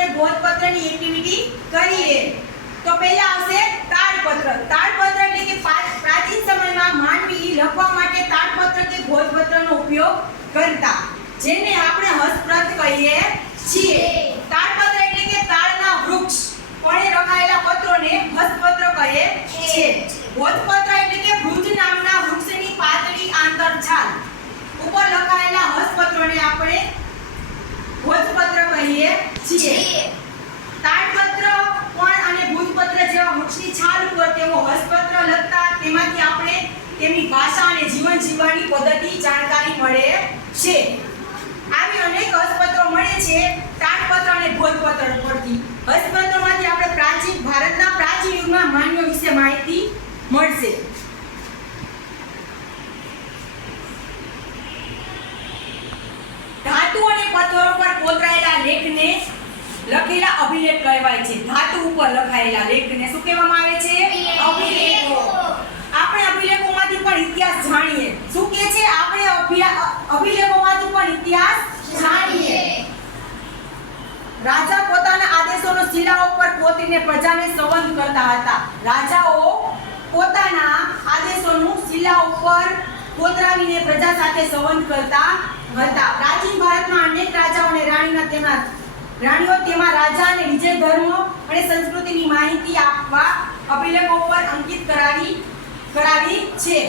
અને ભોજપત્રની એક્ટિવિટી કરીએ. તો પહેલા આવશે તાડપત્ર. તાડપત્ર એટલે કે પ્રાચીન સમયમાં માનવી લખવા માટે તાડપત્ર કે ભોજપત્રનો ઉપયોગ કરતા. જેને આપણે હસ્તપ્રત કહીએ છીએ. જીવવાની પદ્ધતિ જાણકારી મળે છે. આવી અનેક હસ્તપત્રો મળે છે. તાડપત્ર અને ભોજપત્ર પરથી હસ્તપત્રોમાંથી આપણે પ્રાચીન, ભારતના પ્રાચીન યુગમાં માનવીઓ વિશે માહિતી મળશે. ધાતુ અને પથ્થરો પર કોતરાયેલા લેખને લખેલા અભિલેખ કહેવાય છે. ધાતુ ઉપર લખાયેલા લેખને શું કહેવામાં આવે છે અભિલેખો આપણે અભિલેખોમાંથી પણ ઇતિહાસ જાણીએ શું કહે છે આપણે અભિયા- અભિલેખોમાંથી પણ ઇતિહાસ જાણીએ. રાજા પોતાના આદેશોનો શિલાઓ ઉપર પોતીને પ્રજાને સંવંત કરતા હતા. રાજાઓ પોતાના આદેશોનું શિલા ઉપર કોતરાવીને પ્રજા સાથે સંવંત કરતા હતા. પ્રાચીન ભારતમાં અનેક રાજાઓ અને રાણીના તેમના રાણીઓ તેમાં રાજા અને વિજય ધર્મ અને સંસ્કૃતિની માહિતી આપવા અભિલેખો પર અંકિત કરાવી કરાવી છે.